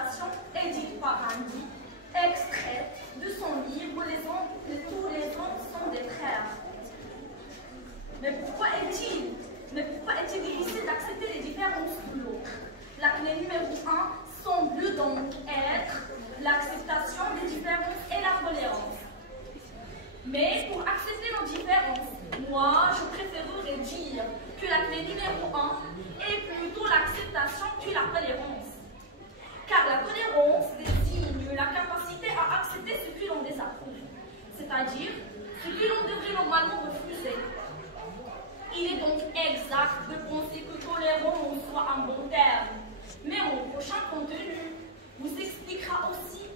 citation est dite par un Guy, extrait de son livre Tous les hommes sont des frères. Mais pourquoi est-il difficile d'accepter les différences de l'autre? La clé numéro 1 semble donc être l'acceptation des différences et la tolérance. Mais pour accepter nos différences, moi, je préférerais dire que la clé numéro 1 est plutôt l'acceptation que la tolérance. Car la tolérance désigne la capacité à accepter ce que l'on désapprouve, c'est-à-dire ce que l'on devrait normalement refuser. Il est donc exact de penser que tolérance soit un bon terme, mais mon prochain contenu vous expliquera aussi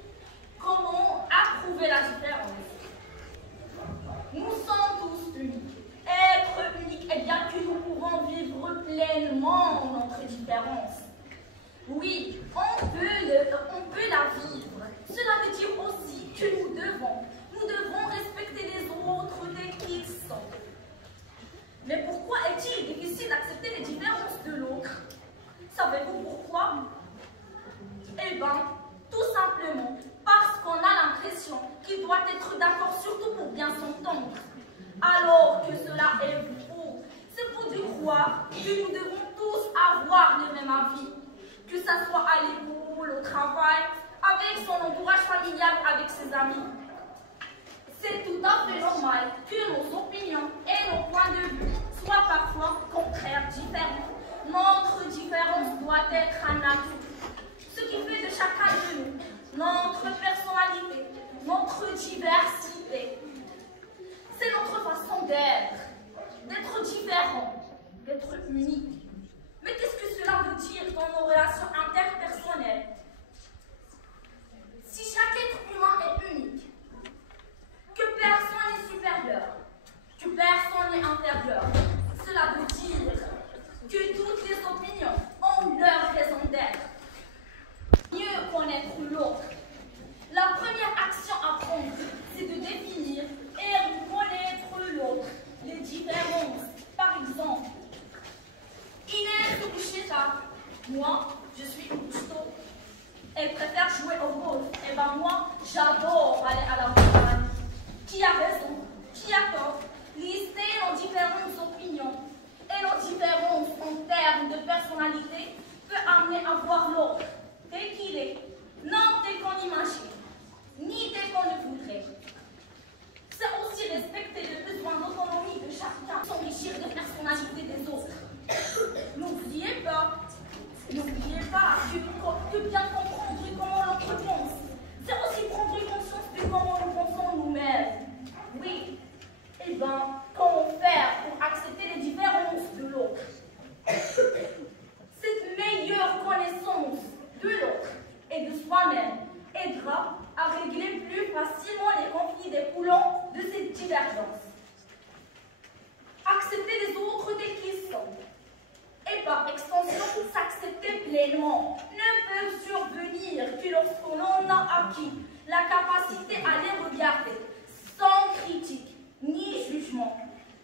comment approuver la différence. Nous sommes tous uniques. Être unique est bien que nous pouvons vivre pleinement notre différence. Oui, on peut la vivre. Cela veut dire aussi que nous devons respecter les autres dès qu'ils sont. Mais pourquoi est-il difficile d'accepter les différences de l'autre? Savez-vous pourquoi? Eh bien, tout simplement parce qu'on a l'impression qu'il doit être d'accord surtout pour bien s'entendre. Alors que cela est faux. C'est pour dire croire que nous devons tous avoir le même avis. Que ce soit à l'école, au travail, avec son entourage familial, avec ses amis. C'est tout à fait normal que nos opinions et nos points de vue soient parfois contraires, différents. Notre différence doit être un atout. Ce qui fait de chacun de nous notre personnalité, notre diversité. C'est notre façon d'être différent, d'être unique. Mais qu'est-ce que cela veut dire dans nos relations interpersonnelles? Si chaque être humain est unique, que personne n'est supérieur, que personne n'est inférieur, cela veut dire que toutes les opinions ont leur raison d'être. Mieux connaître l'autre. La première action à prendre, c'est de définir et reconnaître l'autre, les différences. Par exemple, Inès se coucher tard. Moi, je suis une couche-tôt. Elle préfère jouer au golf. Et ben moi, j'adore aller à la montagne. Qui a raison? Qui a tort? Lister nos différentes opinions et nos différences en termes de personnalité peut amener à voir l'autre tel qu'il est, non tel qu'on imagine, ni tel qu'on le voudrait. C'est aussi respecter le besoin d'autonomie de chacun, s'enrichir des personnalités des autres. N'oubliez pas que bien comprendre comment l'autre pense, c'est aussi prendre conscience de comment nous pensons nous-mêmes. Oui, et bien, comment faire pour accepter les différences de l'autre? Cette meilleure connaissance de l'autre et de soi-même aidera à régler plus facilement les conflits découlant de cette divergence. Accepter les autres tels qu'ils sont et par extension s'accepter pleinement ne peut survenir que lorsqu'on en a acquis la capacité à les regarder sans critique ni jugement,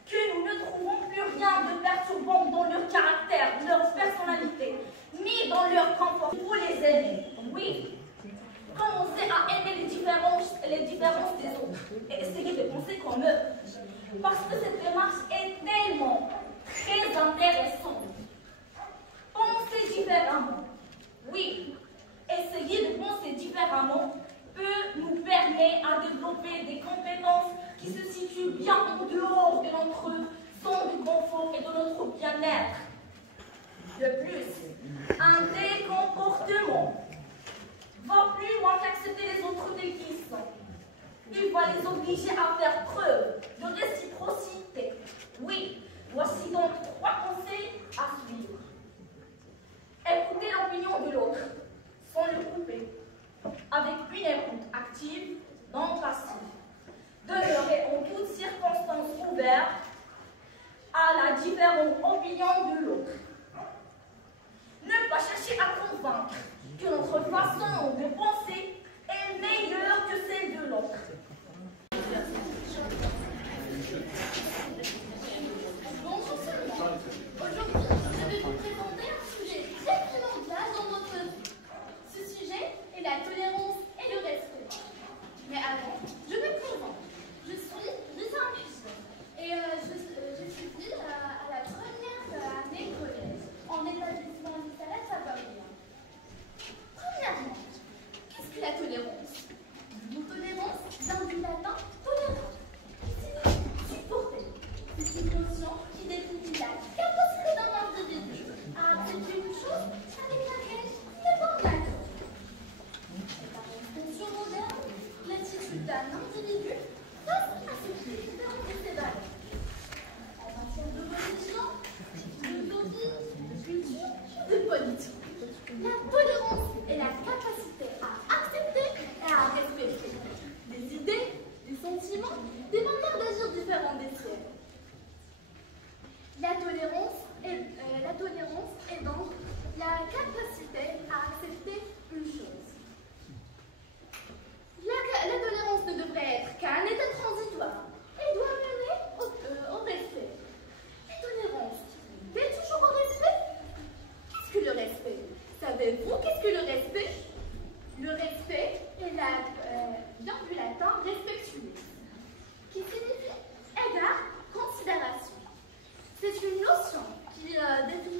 que nous ne trouvons plus rien de perturbant dans leur caractère, leur personnalité, ni dans leur confort pour les aider. Oui, commencer à aimer les différences des autres et essayer de penser comme eux. Parce que cette démarche est tellement très intéressante. Penser différemment. Oui, essayer de penser différemment peut nous permettre à développer des compétences qui se situent bien en dehors de notre zone de confort et de notre bien-être. De plus, un tel comportement va plus loin qu'accepter les autres tels qu'ils sont. Il va les obliger à faire preuve de réciprocité. Oui, voici donc 3 conseils à suivre. Écouter l'opinion de l'autre sans le couper, avec une écoute active, non passive. Demeurer en toutes circonstances ouvert à la différente opinion de l'autre. Ne pas chercher à convaincre que notre façon de penser est meilleure que celle de l'autre. Bonjour tout le monde. Aujourd'hui, je vais vous présenter un sujet très primordial dans notre vie. Ce sujet bien plus latin respectueux, qui signifie égard, considération. C'est une notion qui définit